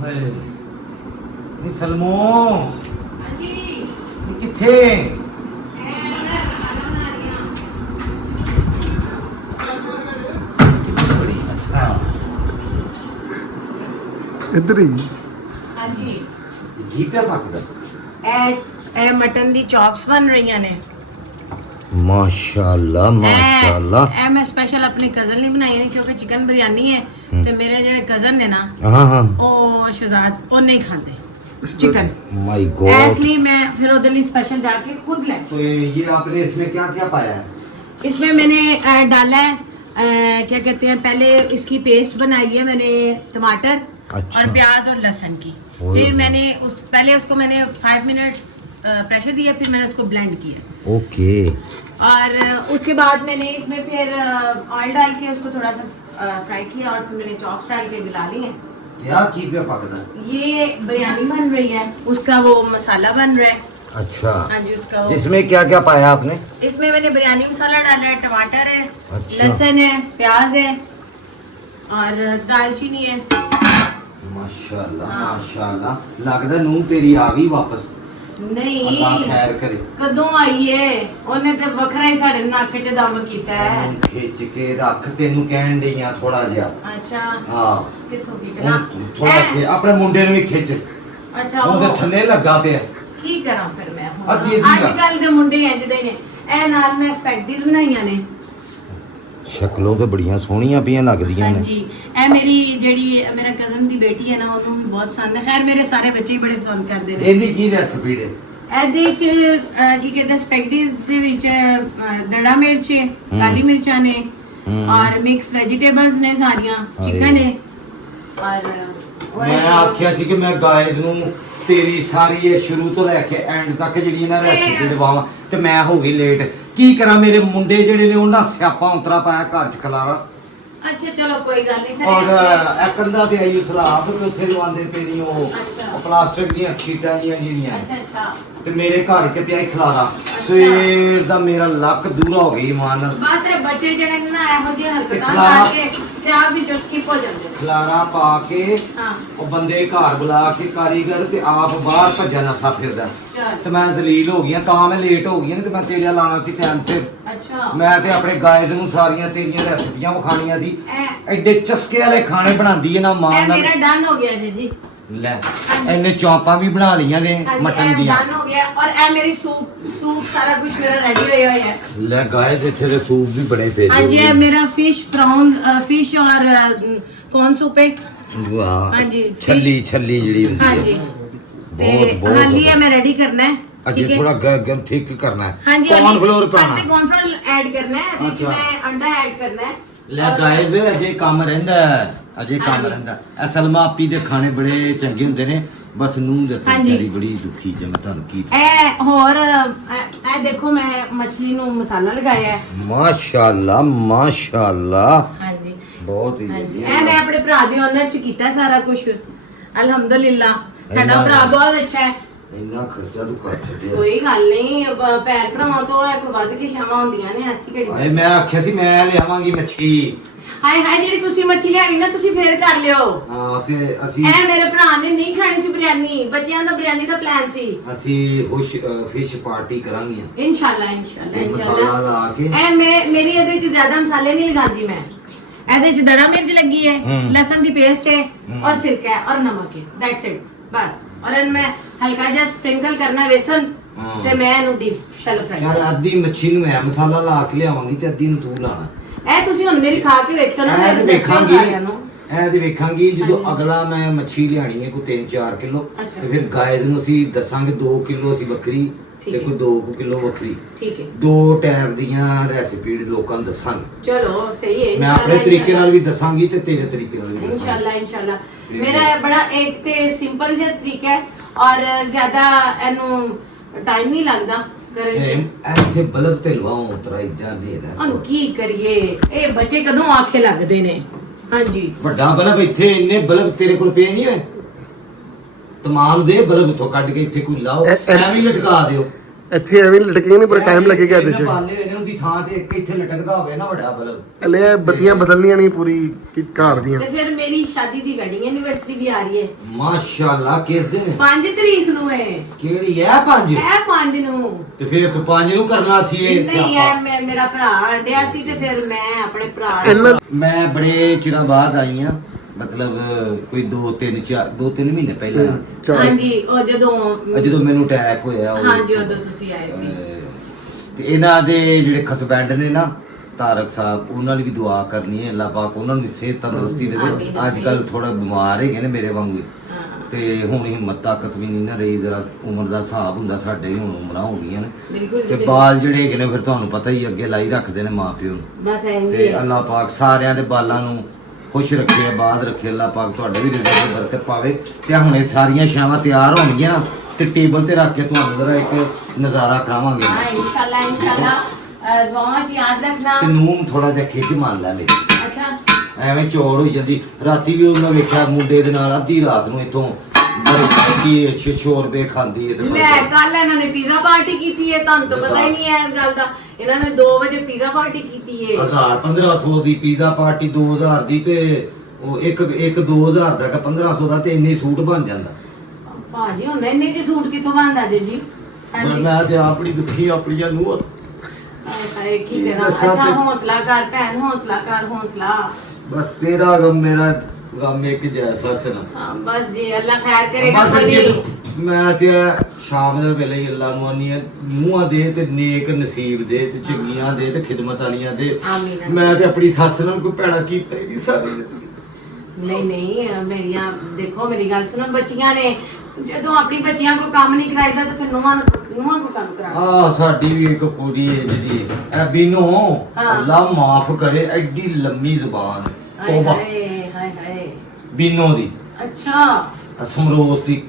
ਹਾਏ ਨੀ ਸਲਮੋ ਹਾਂਜੀ ਕਿੱਥੇ ਅੱਛਾ ਇੱਧਰ ਹੀ ਹਾਂਜੀ ਘੀ ਪਿਆ ਪੱਕਦਾ ਇਹ ਮਟਨ ਦੀ ਚੌਪਸ ਬਣ ਰਹੀਆਂ ਨੇ ਮਾਸ਼ਾਅੱਲਾ ਮਾਸ਼ਾਅੱਲਾ ਇਹ ਮੈਂ ਸਪੈਸ਼ਲ ਆਪਣੇ ਕਜ਼ਨ ਲਈ ਬਣਾਈ ਹੈ ਕਿਉਂਕਿ ਚਿਕਨ ਬਿਰਿਆਨੀ ਹੈ ਤੇ ਮੇਰੇ ਜਿਹੜੇ ਕਜ਼ਨ ਨੇ ਨਾ हाँ हाँ ਉਹ ਸ਼ਹਜ਼ਾਦ ਉਹ ਨਹੀਂ ਖਾਂਦੇ चिकन माय गॉड इसलिए मैं फिर उधर लिए स्पेशल जाके खुद ले तो ये आपने इसमें क्या क्या पाया है इसमें मैंने डाला है क्या कहते हैं पहले इसकी पेस्ट बनाई है मैंने टमाटर अच्छा। और प्याज और लहसुन की फिर मैंने पहले उसको मैंने 5 मिनट्स प्रेशर दिया फिर मैंने उसको ब्लेंड किया ओके और उसके बाद मैंने इसमें फिर ऑयल डाल के उसको थोड़ा सा फ्राई किया और फिर मैंने चॉप्स डाल के गला लिए क्या घी पे पकना ये बिरयानी बन रही है उसका वो मसाला बन रहा है अच्छा हाँ जी उसका वो इसमें क्या क्या पाया आपने इसमें मैंने बिरयानी मसाला डाला है टमाटर है अच्छा। लहसुन है प्याज है और दालचीनी है माशाअल्लाह हाँ। माशाअल्लाह लगदा नूं तेरी आ गई वापस नहीं अल्लाह खैर करे कदों आई है ਉਹਨੇ ਤੇ ਵੱਖਰਾ ਹੀ ਸਾਡੇ ਨੱਕ 'ਚ ਦਮ ਕੀਤਾ ਹੈ ਹੁਣ ਖਿੱਚ ਕੇ ਰੱਖ ਤੈਨੂੰ ਕਹਿਣ ਡਈਆਂ ਥੋੜਾ ਜਿਹਾ ਅੱਛਾ ਹਾਂ ਕਿੱਥੋਂ ਖਿੱਚਣਾ ਥੋੜਾ ਕੇ ਆਪਣੇ ਮੁੰਡੇ ਨੂੰ ਵੀ ਖਿੱਚ ਅੱਛਾ ਉਹਦੇ ਉਹ ਥੱਲੇ ਲੱਗਾ ਪਿਆ ਕੀ ਕਰਾਂ ਫਿਰ ਮੈਂ ਅੱਧੀ ਅੱਧੀ ਅੱਜ ਕਰ। ਕੱਲ ਦੇ ਮੁੰਡੇ ਇੰਜ ਦੇ ਨੇ ਇਹ ਨਾਲ ਮੈਂ ਸਪੈਗਟੀਜ਼ ਬਣਾਈਆਂ ਨੇ ਸ਼ਕਲੋਂ ਤੇ ਬੜੀਆਂ ਸੋਹਣੀਆਂ ਪਈਆਂ ਲੱਗਦੀਆਂ ਨੇ ਹਾਂਜੀ ਇਹ ਮੇਰੀ ਜਿਹੜੀ ਮੇਰਾ ਕਜ਼ਨ ਦੀ ਬੇਟੀ ਹੈ ਨਾ ਉਹਨੂੰ ਵੀ ਬਹੁਤ ਪਸੰਦ ਹੈ ਖੈਰ ਮੇਰੇ ਸਾਰੇ ਬੱਚੇ ਹੀ ਬੜੇ ਪਸੰਦ ਕਰਦੇ ਨੇ ਇਹਦੀ ਕੀ ਰੈਸਪੀ ਡੇ ਇਹਦੇ ਚ ਕੀ ਕਹਿੰਦੇ ਸਪੈਗਟੀਜ਼ ਦੇ ਵਿੱਚ ਦੜਾ ਮਿਰਚ ਹੈ ਕਾਲੀ ਮਿਰਚਾਂ ਨੇ ਔਰ ਮਿਕਸ ਵੈਜੀਟੇਬਲਸ ਨੇ ਸਾਰੀਆਂ ਚਿਕਨ ਹੈ ਔਰ ਮੈਂ ਆਖਿਆ ਸੀ ਕਿ ਮੈਂ ਗਾਇਦ ਨੂੰ ਤੇਰੀ ਸਾਰੀ ਇਹ ਸ਼ੁਰੂ ਤੋਂ ਲੈ ਕੇ ਐਂਡ ਤੱਕ ਜਿਹੜੀ ਇਹਨਾਂ ਰੈਸਿਪੀ ਦਵਾਵਾਂ ਤੇ ਮੈਂ ਹੋ ਗਈ ਲੇਟ ਕੀ ਕਰਾਂ ਮੇਰੇ ਮੁੰਡੇ ਜਿਹੜੇ ਨੇ ਉਹਨਾਂ ਸਿਆਪਾ ਉਂਤਰਾ ਪਾਇਆ ਘਰ ਚ ਖਲਾਰਾ ਅੱਛਾ ਚਲੋ ਕੋਈ ਗੱਲ ਨਹੀਂ ਔਰ ਫਿਰ ਇਹ ਕੰਧਾਂ ਤੇ ਆਈ ਸਲਾਬ ਤੇ ਉੱਥੇ ਲਵਾਉਂਦੇ ਪਏ ਨੀ ਉਹ ਅੱਛਾ। ਉਹ ਪਲਾਸਟਿਕ ਦੀਆਂ ਸ਼ੀਟਾਂ ਜਿਹੜੀਆਂ ਅੱਛਾ ਅੱਛਾ ਤੇ ਮੇਰੇ ਘਰ ਕੇ ਪਿਆ ਖਲਾਰਾ ਸਵੇਰ ਦਾ ਮੇਰਾ ਲੱਕ ਦੂਰਾ ਹੋ ਗਈ ਮਾਨ ਨਾਲ ਬਸ ਇਹ ਬੱਚੇ ਜਿਹੜੇ ਨੇ ਨਾ ਇਹੋ ਜਿਹੇ ਹਰਕਤਾਂ ਖਿਲਾਰਾ- ਕਰਕੇ ਤੇ ਆਪ ਵੀ ਜੋ ਸਕਿਪ ਹੋ ਜਾਂਦੇ ਨੇ। ਖਲਾਰਾ ਪਾ ਕੇ ਹਾਂ ਉਹ ਬੰਦੇ ਘਰ ਬੁਲਾ ਕੇ ਕਾਰੀਗਰ ਤੇ ਆਪ ਬਾਹਰ ਭੱਜਾ ਨਸਾ ਫਿਰਦਾ ਚਲ ਤੇ ਮੈਂ ਜ਼ਲੀਲ ਹੋ ਗਈਆਂ ਤਾਂ ਮੈਂ ਲੇਟ ਹੋ ਗਈ ਤੇ ਮੈਂ ਤੇਰੇ ਲਾਣਾ ਸੀ ਟਾਈਮ ਤੇ ਅੱਛਾ ਮੈਂ ਤੇ ਆਪਣੇ ਗਾਇਦ ਨੂੰ ਸਾਰੀਆਂ ਤੇਰੀਆਂ ਰੈਸਪੀਆਂ ਵਿਖਾਣੀਆਂ ਸੀ ਇਹ ਐਡੇ ਚਸਕੇ ਵਾਲੇ ਖਾਣੇ ਬਣਾਉਂਦੀ ਹੈ ਨਾ ਮਾਂ ਇਹ ਨਾਲ ਮੇਰਾ ਡਨ ਹੋ ਗਿਆ ਜੀ ਲੈ ਇਹਨੇ ਚੌਪਾਂ ਵੀ ਬਣਾ ਲਈਆਂ ਨੇ ਮਟਨ ਦੀਆਂ ਡਨ ਹੋ ਗਿਆ ਔਰ ਇਹ ਮੇਰੀ ਸੂਪ ਸਾਰਾ ਕੁਝ ਮੇਰਾ ਰੈਡੀ ਹੋਇਆ ਹੋਇਆ ਹੈ ਲੈ ਗਾਇਦ ਇੱਥੇ ਦੇ ਸੂਪ ਵੀ ਬੜੇ ਪਏ ਹਾਂਜੀ ਇਹ ਮੇਰਾ ਫਿਸ਼ ਪ੍ਰਾਉਂਸ ਫਿਸ਼ ਔਰ ਕੌਨ ਸੂਪ ਹੈ ਵਾਹ ਹਾਂਜੀ, ਛੱਲੀ ਛੱਲੀ ਜਿਹੜੀ ਹੁੰਦੀ ਹਾਂਜੀ ਹੈ ਤੇ ਬਹੁਤ ਹਾਲੀ ਇਹ ਮੈਂ ਰੈਡੀ ਕਰਨਾ ਹੈ ਅੱਗੇ ਠੀਕ ਹੈ? ਥੋੜਾ ਗਰਮ ਥਿਕ ਕਰਨਾ ਹੈ ਹਾਂਜੀ ਕੌਰਨ ਫਲੋਰ ਪਾਣਾ ਹਾਂਜੀ ਕੌਰਨ ਫਲੋਰ ਐਡ ਕਰਨਾ ਹੈ ਇਹਦੇ ਅੱਛਾ। ਵਿੱਚ ਮੈਂ ਅੰਡਾ ਐਡ ਕਰਨਾ ਹੈ ਲੈ ਗਾਇਜ਼ ਅਜੇ ਕੰਮ ਰਹਿੰਦਾ ਹੈ, ਅਜੇ ਕੰਮ ਹਾਂਜੀ। ਰਹਿੰਦਾ ਇਹ ਸਲਮਾ ਆਪੀ ਦੇ ਖਾਣੇ ਬੜੇ ਚੰਗੇ ਹੁੰਦੇ ਨੇ ਬਸ ਨੂੰਹ ਦੇ ਤੇ ਹਾਂਜੀ। ਵਿਚਾਰੀ ਬੜੀ ਦੁਖੀ ਜੇ ਮੈਂ ਤੁਹਾਨੂੰ ਕੀ ਇਹ ਹੋਰ ਇਹ ਦੇਖੋ ਮੈਂ ਮੱਛਲੀ ਨੂੰ ਮਸਾਲਾ ਲਗਾਇਆ ਹੈ ਮਾਸ਼ਾਅੱਲਾ ਮਾਸ਼ਾਅੱਲਾ ਹਾਂਜੀ ਬਹੁਤ ਹੀ ਹਾਂਜੀ ਇਹ ਮੈਂ ਆਪਣੇ ਭਰਾ ਦੇ ਓਨਰ ਚ ਕੀਤਾ ਸਾਰਾ ਕੁਝ ਅਲਹਮਦੁਲਿਲਾ ਸਾਡਾ ਭਰਾ ਬਹੁਤ ਅੱਛਾ ਹੈ ਇੰਨਾ ਖਰਚਾ ਤੂੰ ਕਰ ਛੱਡਿਆ ਕੋਈ ਗੱਲ ਨਹੀਂ ਭੈਣ ਭਰਾਵਾਂ ਤੋਂ ਇੱਕ ਵੱਧ ਕੇ ਸ਼ਾਮਾਂ ਹੁੰਦੀਆਂ ਨੇ ਅਸੀਂ ਕਿਹੜੀ ਹਾਏ ਮੈਂ ਆਖਿਆ ਸੀ ਮੈਂ ਲਿਆਵਾਂਗੀ ਮੱਛੀ ਹਾਏ ਹਾਏ ਜਿਹੜੀ ਤੁਸੀਂ ਮੱਛੀ ਲਿਆਣੀ ਨਾ ਤੁਸੀਂ ਫੇਰ ਕਰ ਲਿਓ ਹਾਂ ਤੇ ਅਸੀਂ ਇਹ ਮੇਰੇ ਭਰਾ ਨੇ ਨਹੀਂ ਖਾਣੀ ਸੀ ਬਿਰਿਆਨੀ ਬੱਚਿਆਂ ਦਾ ਬਿਰਿਆਨੀ ਦਾ ਪਲਾਨ ਸੀ ਅਸੀਂ ਫਿਸ਼ ਪਾਰਟੀ ਕਰਾਂਗੇ ਇਨਸ਼ਾਅੱਲਾ ਤੇ ਮਸਾਲਾ ਲਾ ਕੇ ਇਹ ਮੇਰੀ ਇਹਦੇ ਚ ਜ਼ਿਆਦਾ ਮਸਾਲੇ ਨਹੀਂ ਲਗਾਉਂਦੀ ਮੈਂ ਇਹਦੇ ਚ ਦੜਾ ਮਿਰਚ ਲੱਗੀ ਹੈ ਲਸਣ ਦੀ ਪੇਸਟ ਹੈ और सिरका है और नमक है दैट्स इट बस और इनमें हल्का जिहा स्प्रिंकल करना है बेसन ਤੇ ਮੈਂ ਇਹਨੂੰ ਡੀਪ ਸ਼ੈਲੋ ਫਰਾਈ ਯਾਰ ਅੱਧੀ ਮੱਛੀ ਨੂੰ ਐ ਮਸਾਲਾ ਲਾ ਕੇ ਲਿਆਵਾਂਗੀ ਤੇ ਅੱਧੀ ਨੂੰ ਤੂੰ ਲਾਣਾ ਇਹ ਤੁਸੀਂ ਹੁਣ ਮੇਰੀ ਖਾ ਕੇ ਵੇਖਿਓ ਨਾ ਇਹ ਤੇ ਮੈਂ ਵੇਖਾਂਗੀ ਸਾਰਿਆਂ ਨੂੰ। ਇਹ ਤੇ ਵੇਖਾਂਗੀ ਜਦੋਂ ਹਾਂਜੀ। ਅਗਲਾ ਮੈਂ ਮੱਛੀ ਲਿਆਣੀ ਹੈ ਕੋਈ 3-4 ਕਿਲੋ ਅੱਛਾ। ਤੇ ਫਿਰ ਗਾਇਜ਼ ਨੂੰ ਅਸੀਂ ਦੱਸਾਂਗੇ 2 ਕਿਲੋ ਅਸੀਂ ਵੱਖਰੀ ਠੀਕ ਤੇ ਹੈ। ਕੋਈ 2 ਕਿਲੋ ਵੱਖਰੀ ਠੀਕ ਹੈ ਦੋ ਟਾਈਪ ਦੀਆਂ ਰੈਸਿਪੀ ਲੋਕਾਂ ਨੂੰ ਦੱਸਾਂਗੇ ਚਲੋ ਸਹੀ ਹੈ ਮੈਂ ਆਪਣੇ ਤਰੀਕੇ ਨਾਲ ਵੀ ਦੱਸਾਂਗੀ ਤੇ ਤੇਰੇ ਤਰੀਕੇ ਨਾਲ ਵੀ ਦੱਸਾਂਗੀ इंशाल्लाह इंशाल्लाह ठीक मेरा है। बड़ा एक ते सिंपल ਜਿਹਾ ਤਰੀਕਾ ਹੈ ਔਰ ਜ਼ਿਆਦਾ ਇਹਨੂੰ ਟਾਈਮ ਨਹੀਂ ਲੱਗਦਾ ਕਰਨ ਚ ਇੱਥੇ ਬਲਬ ਤੇ ਲਵਾਉਂ ਉਤਰਾ ਇੱਦਾਂ ਨਹੀਂ ਇਹਦਾ ਹੁਣ ਕੀ ਕਰੀਏ ਇਹ ਬੱਚੇ ਕਦੋਂ ਆਖੇ ਲੱਗਦੇ ਨੇ ਹਾਂਜੀ ਵੱਡਾ ਬਲਬ ਇੱਥੇ ਇੰਨੇ ਬਲਬ ਤੇਰੇ ਕੋਲ ਪਏ ਨਹੀਂ ਹੋਏ ਤਮਾਮ ਦੇ ਬਲਬ ਤੋਂ ਕੱਢ ਕੇ ਇੱਥੇ ਕੋਈ ਲਾਓ ਐਵੇਂ ਹੀ ਲਟਕਾ ਦਿਓ ਇੱਥੇ ਐਵੇਂ ਲਟਕੇ ਨੇ ਪਰ ਟਾਈਮ ਲੱਗੇਗਾ ਇਹਦੇ ਚ ਬਾਲੇ ਹੋਏ ਨੇ ਉਹਦੀ ਥਾਂ ਤੇ ਇੱਕ ਇੱਥੇ ਲਟਕਦਾ ਹੋਵੇ ਨਾ ਵੱਡਾ ਬਲਬ। ਹਲੇ ਇਹ ਬੱਤੀਆਂ ਬਦਲਣੀਆਂ ਨਹੀਂ ਪੂਰੀ ਘਰ ਦੀਆਂ। ਤੇ ਫਿਰ ਮੇਰੀ ਸ਼ਾਦੀ ਦੀ ਵੈਡਿੰਗ ਐਨੀਵਰਸਰੀ ਵੀ ਆ ਰਹੀ ਹੈ ਮਾਸ਼ਾਅੱਲਾ, ਕਿਸ ਦਿਨ? 5 ਤਰੀਕ ਨੂੰ ਹੈ। ਕਿਹੜੀ ਹੈ 5? ਇਹ 5 ਨੂੰ। ਤੇ ਫਿਰ ਤੂੰ 5 ਨੂੰ ਕਰਨਾ ਸੀ ਇਹ ਨਹੀਂ ਹੈ, ਮੇਰਾ ਭਰਾ ਆਂਡਿਆ ਸੀ ਤੇ ਫਿਰ ਮੈਂ ਆਪਣੇ ਭਰਾ ਇਹਨਾਂ ਮੈਂ ਬੜੇ ਚਿਰਾਂ ਬਾਅਦ ਆਈ ਆ, ਮਤਲਬ ਕੋਈ 2-3 ਮਹੀਨੇ ਪਹਿਲਾਂ। ਹਾਂਜੀ, ਉਹ ਜਦੋਂ ਮੈਨੂੰ ਅਟੈਕ ਹੋਇਆ ਹਾਂਜੀ ਉਦੋਂ ਤੁਸੀਂ ਆਏ ਸੀ। ਤੇ ਇਹਨਾਂ ਦੇ ਜਿਹੜੇ ਹਸਬੈਂਡ ਨੇ ਨਾ ਤਾਰਕ ਸਾਹਿਬ, ਉਹਨਾਂ ਲਈ ਵੀ ਦੁਆ ਕਰਨੀ ਹੈ, ਅੱਲਾਹ ਪਾਕ ਉਹਨਾਂ ਨੂੰ ਵੀ ਸਿਹਤ ਤੰਦਰੁਸਤੀ ਦੇਵੇ। ਅੱਜ ਕੱਲ ਥੋੜਾ ਬਿਮਾਰ ਹੈਗੇ ਨੇ ਮੇਰੇ ਵਾਂਗੂ, ਤੇ ਹੁਣ ਹਿੰਮਤ ਤਾਕਤ ਵੀ ਨਹੀਂ ਨਾ ਰਹੀ, ਜਰਾ ਉਮਰ ਦਾ ਹਿਸਾਬ ਹੁੰਦਾ, ਸਾਡੇ ਵੀ ਹੁਣ ਉਮਰਾਂ ਹੋ ਗਈਆਂ ਨੇ ਤੇ ਬਾਲ ਜਿਹੜੇ ਹੈਗੇ ਨੇ ਫਿਰ ਤੁਹਾਨੂੰ ਪਤਾ ਹੀ ਅੱਗੇ ਲਾਈ ਰੱਖਦੇ ਨੇ ਮਾਂ ਪਿਓ ਨੂੰ। ਤੇ ਅੱਲਾਹ ਪਾਕ ਸਾਰਿਆਂ ਦੇ ਬਾਲਾਂ ਨੂੰ ਖੁਸ਼ ਰੱਖੇ, ਆਬਾਦ ਰੱਖੇ, ਅੱਲਾਹ ਪਾਕ ਤੁਹਾਡੇ ਵੀ ਰਿਜ਼ਕ ਤੇ ਬਰਕਤ ਪਾਵੇ। ਤੇ ਹੁਣ ਇਹ ਸਾਰੀਆਂ ਸ਼ਾਵਾਂ ਤਿਆਰ ਹੋਣਗੀਆਂ ਨਾ ਤੇ ਟੇਬਲ ਤੇ ਰੱਖ ਕੇ ਤੁਹਾਨੂੰ ਜਰਾ ਇੱਕ ਨਜ਼ਾਰਾ ਕਰਾਵਾਂਗੇ। ਹਾਂ ਇੰਸ਼ਾਅੱਲਾ ਦੁਆਵਾਂ ਚ ਯਾਦ ਰੱਖਣਾ। ਤੇ ਨੂੰਹ ਥੋੜਾ ਜਿਹਾ ਖਿੱਚ ਮੰਨ ਲੈ ਮੇਰੀ। ਅੱਛਾ, ਐਵੇਂ ਚੋੜ ਹੋਈ ਜਾਂਦੀ। ਰਾਤੀ ਵੀ ਉਹਨਾਂ ਵੇਖਿਆ ਮੁੰਡੇ ਦੇ ਨਾਲ ਅੱਧੀ ਰਾਤ ਨੂੰ ਇੱਥੋਂ ਕੀ ਸ਼ੋਰਬੇ ਖਾਂਦੀ ਹੈ ਤੇ ਲੈ ਕੱਲ ਇਹਨਾਂ ਨੇ ਪੀਜ਼ਾ ਪਾਰਟੀ ਕੀਤੀ ਹੈ, ਤੁਹਾਨੂੰ ਤਾਂ ਪਤਾ ਹੀ ਨਹੀਂ ਹੈ ਇਸ ਗੱਲ ਦਾ। ਇਹਨਾਂ ਨੇ 2 ਵਜੇ ਪੀਜ਼ਾ ਪਾਰਟੀ ਕੀਤੀ ਹੈ। 1500 ਦੀ ਪੀਜ਼ਾ ਪਾਰਟੀ, 2000 ਦੀ, ਤੇ ਉਹ ਇੱਕ 2000 ਦਾ, 1500 ਦਾ, ਤੇ ਇੰਨੇ ਸੂਟ ਬਣ ਜਾਂਦਾ। ਭਾਜੀ ਹੁਣ ਇੰਨੇ ਚ ਸੂਟ ਕਿੱਥੋਂ ਬਣਦਾ ਜੀ? ਮੈਂ ਤੇ ਆਪਣੀ ਦੁਖੀ ਆਪਣੀਆਂ ਨੂੰ ਹਾਏ ਕੀ ਕਰਾਂ। ਅੱਛਾ ਹੌਸਲਾ ਕਰ ਭੈਣ, ਹੌਸਲਾ ਕਰ, ਹੌਸਲਾ। ਬਸ ਤੇਰਾ ਗਮ ਮੇਰਾ ਗਮ ਇੱਕ ਜੈਸਾ ਸਨ। ਹਾਂ ਬਸ ਜੀ, ਅੱਲਾ ਖੈਰ ਕਰੇਗਾ। ਮੈਂ ਤੇ ਸ਼ਾਮ ਦੇ ਵੇਲੇ ਹੀ ਅੱਲਾ ਨੂੰ ਆਨੀ ਮੂੰਹਾਂ ਦੇ ਤੇ ਨੇਕ ਨਸੀਬ ਦੇ ਤੇ ਚੰਗੀਆਂ ਦੇ ਤੇ ਖਿਦਮਤ ਵਾਲੀਆਂ ਦੇ। ਮੈਂ ਤੇ ਆਪਣੀ ਸੱਸ ਨਾਲ ਕੋਈ ਭੈੜਾ ਕੀਤਾ ਹੀ ਨਹੀਂ ਸਾਰੀ ਜ਼ਿੰਦਗੀ। ਨਹੀਂ ਮੇਰੀਆਂ ਦੇਖੋ, ਮੇਰੀ ਗੱਲ ਸੁਣੋ, ਬੱਚੀਆਂ ਨੇ ਜਦੋਂ ਆਪਣੀ ਬੱਚੀਆਂ ਕੋ ਕੰਮ ਨਹੀਂ ਕਰਾਈਦਾ ਤਾਂ ਫਿਰ ਨੂੰਹਾਂ ਕੋ ਕੰਮ ਕਰਾ। ਸਾਡੀ ਵੀ ਇੱਕ ਕੁੜੀ ਹੈ ਜਿਹਦੀ ਐ ਬੀਨੋ, ਅੱਲਾ ਮਾਫ ਕਰੇ, ਐਡੀ ਲੰਮੀ ਜ਼ੁਬਾਨ, ਤੋਬਾ। ਹਾਏ ਹਾਏ ਹਾਏ ਬੀਨੋ ਦੀ। ਅੱਛਾ ਸਮਰੋਸ ਦੀ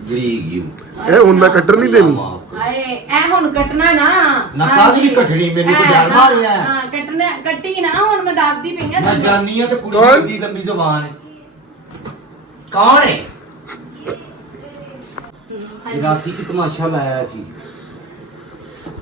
ਜਿਹੜੀ ਹੈਗੀ ਇਹ ਹੁਣ ਮੈਂ ਕੱਟਣ ਨਹੀਂ ਦੇਣੀ। ਹਾਏ ਇਹ ਹੁਣ ਕੱਟਣਾ ਨਾ ਕਾਹਦੀ ਨਹੀਂ ਕੱਟਣੀ, ਮੈਨੂੰ ਕੋਈ ਡਰ ਮਾਰਿਆ। ਹਾਂ ਕੱਟਣਾ, ਕੱਟੀ ਨਾ ਹੁਣ ਮੈਂ ਦੱਸਦੀ ਪਈ ਆ। ਮੈਂ ਜਾਨੀ ਆ ਤੇ ਕੁੜੀ ਦੀ ਐਡੀ ਲੰਮੀ ਜ਼ੁਬਾਨ ਹੈ। ਕੌਣ ਹੈ? ਰਾਤੀ ਕੀ ਤਮਾਸ਼ਾ ਲਾਇਆ ਸੀ।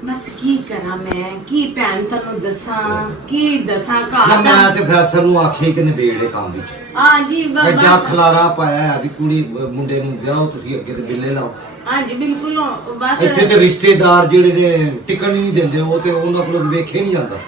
ਬਸ ਕੀ ਕਰਾਂ ਮੈਂ, ਕੀ ਭੈਣ ਤੁਹਾਨੂੰ ਦੱਸਾਂ, ਕੀ ਦੱਸਾਂ ਘਰ ਦਾ। ਮੈਂ ਤੇ ਫੈਸਲ ਨੂੰ ਆਖੇ ਕਿ ਨਿਬੇੜੇ ਕੰਮ ਵਿੱਚ। ਹਾਂਜੀ ਐਡਾ ਖਲਾਰਾ ਪਾਇਆ ਵੀ ਕੁੜੀ ਮੁੰਡੇ ਨੂੰ ਵਿਆਹੋ ਤੁਸੀਂ, ਅੱਗੇ ਤੇ ਬਿੱਲੇ ਲਾਓ। ਹਾਂਜੀ ਬਿਲਕੁਲ। ਬਸ ਇੱਥੇ ਤੇ ਰਿਸ਼ਤੇਦਾਰ ਜਿਹੜੇ ਨੇ ਟਿਕਣ ਨਹੀਂ ਦਿੰਦੇ, ਉਹ ਤੇ ਉਹਨਾਂ ਕੋਲ ਵੇਖੇ ਨਹੀਂ ਜਾਂਦਾ।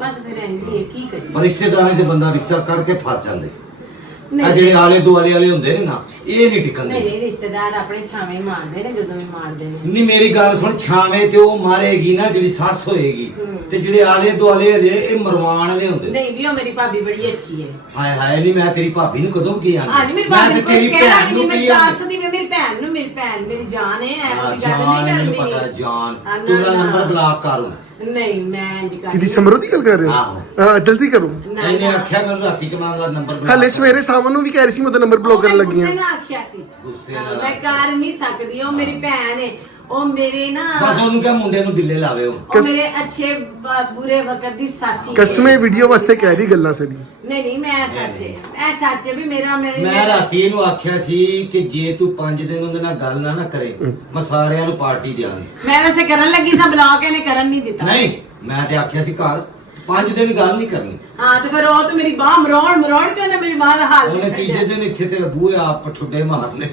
ਬਸ ਫਿਰ ਇੰਜੀ ਕੀ ਕਰੀਏ। ਪਰ ਰਿਸ਼ਤੇਦਾਰਾਂ ਦੇ ਬੰਦਾ ਰਿਸ਼ਤਾ ਕਰਕੇ ਫਸ ਜਾਂਦੇ। ਆ ਨਹੀਂ ਜਿਹੜੇ ਆਲੇ ਦੁਆਲੇ ਵਾਲੇ ਹੁੰਦੇ ਨੇ ਨਾ, ਇਹ ਨਹੀਂ ਟਿਕਣ ਨਹੀਂ ਦੇ। ਰਿਸ਼ਤੇਦਾਰ ਆਪਣੇ ਛਾਵੇਂ ਮਾਰਦੇ ਨੇ ਜਦੋਂ ਵੀ ਮਾਰਦੇ ਨੇ। ਨਹੀਂ ਮੇਰੀ ਗੱਲ ਸੁਣ, ਛਾਵੇਂ ਤੇ ਉਹ ਮਾਰੇਗੀ ਨਾ ਜਿਹੜੀ ਸੱਸ ਹੋਏਗੀ, ਤੇ ਜਿਹੜੇ ਆਲੇ ਦੁਆਲੇ ਹਲੇ ਇਹ ਮਰਵਾਣ ਵਾਲੇ ਹੁੰਦੇ। ਨਹੀਂ ਵੀ ਉਹ ਮੇਰੀ ਭਾਬੀ ਬੜੀ ਅੱਛੀ ਹੈ। ਹਾਏ ਹਾਏ, ਨਹੀਂ ਮੈਂ ਤੇਰੀ ਭਾਬੀ ਨੂੰ ਕਦੋਂ ਕੀ ਆਂਦਾ? ਹਾਂ ਨਹੀਂ ਮੇਰੀ ਮੈਂ ਭਾਬੀ ਤੇ ਤੇਰੀ ਭੈਣ ਨੂੰ ਕੀ ਆਂਦਾ? ਦੱਸਦੀ ਮੈਂ ਮੇਰੀ ਭੈਣ ਨੂੰ, ਮੇਰੀ ਭੈਣ ਮੇਰੀ ਜਾਨ ਹੈ। ਐਵੇਂ ਦੀ ਗੱਲ ਜਾਨ, ਨਹੀਂ ਮੈਨੂੰ ਕਰਨੀ। ਪਤਾ ਜਾਨ। ਤੂੰ ਉਹਦਾ ਨੰਬਰ ਬਲਾਕ ਕਰ। ਨਹੀਂ ਮੈਂ ਇੰਜ ਕਰ। ਕਿਹਦੀ ਸਮਰੋ ਦੀ ਗੱਲ ਕਰ ਰਹੇ ਹੋ? ਹਾਂ ਜਲਦੀ ਕਰੋ। ਇਹਨੇ ਆਖਿਆ ਮੈਨੂੰ ਰਾਤੀ ਕਿ ਮੰਗਾ ਨੰਬਰ ਬਲਾਕ। ਹਲੇ ਸਵੇਰੇ ਸ਼ਾਮ ਨੂੰ ਵੀ ਕਹਿ ਰਹੀ ਸੀ ਮੈਂ ਉਹਦਾ ਨੰਬਰ ਬਲੌਕ ਕਰਨ ਲੱਗੀ ਆ। ਗੁੱਸੇ ਨਾਲ ਆਖਿਆ ਸੀ। ਗੁੱਸੇ ਨਾਲ ਮੈਂ ਕਰ ਨਹੀਂ ਸਕਦੀ, ਉਹ ਮੇਰੀ ਭੈਣ ਹੈ। ਉਹ ਮੇਰੇ ਨਾ ਬਸ ਉਹਨੂੰ ਕਿਹਾ ਮੁੰਡੇ ਨੂੰ ਬਿੱਲੇ ਲਾਵੇ ਉਹ। ਉਹ ਮੇਰੇ ਅੱਛੇ ਬੁਰੇ ਵਕਤ ਦੀ ਸਾਥੀ। ਕਸਮੇ ਵੀਡੀਓ ਵਾਸਤੇ ਕਹਿ ਰਹੀ ਗੱਲਾਂ ਸਦੀ। ਨਹੀਂ ਮੈਂ ਸੱਚੇ, ਇਹ ਸੱਚੇ ਵੀ ਮੇਰਾ ਮੈਂ ਰਾਤੀ ਇਹਨੂੰ ਆਖਿਆ ਸੀ ਕਿ ਜੇ ਤੂੰ 5 ਦਿਨ ਉਹਦੇ ਨਾਲ ਗੱਲ ਨਾ ਕਰੇ, ਮੈਂ ਸਾਰਿਆਂ ਨੂੰ ਪਾਰਟੀ ਦਿਆਂਗੀ। ਮੈਂ ਵੈਸੇ ਕਰਨ ਲੱਗੀ ਸਾਂ, ਬਲੌਕ ਇਹਨੇ ਕਰਨ ਨਹੀਂ ਦਿੱਤਾ। ਨਹੀਂ ਮੈਂ ਤੇ ਆਖਿਆ ਸੀ ਘਰ 5 ਦਿਨ ਗੱਲ ਨਹੀਂ ਕਰਨੀ। ਹਾਂ ਤੇ ਫਿਰ ਉਹ ਤੇ ਮੇਰੀ ਬਾਹ ਮਰੋੜ ਕੇ ਉਹਨੇ ਮੇਰੀ ਬਾਹ ਦਾ ਹਾਲ ਉਹਨੇ ਤੀਜੇ ਦਿਨ ਇੱਥੇ ਤੇਰੇ ਬੂਹੇ ਆਪ ਪਠੁੱਡੇ ਮਾਰਨੇ।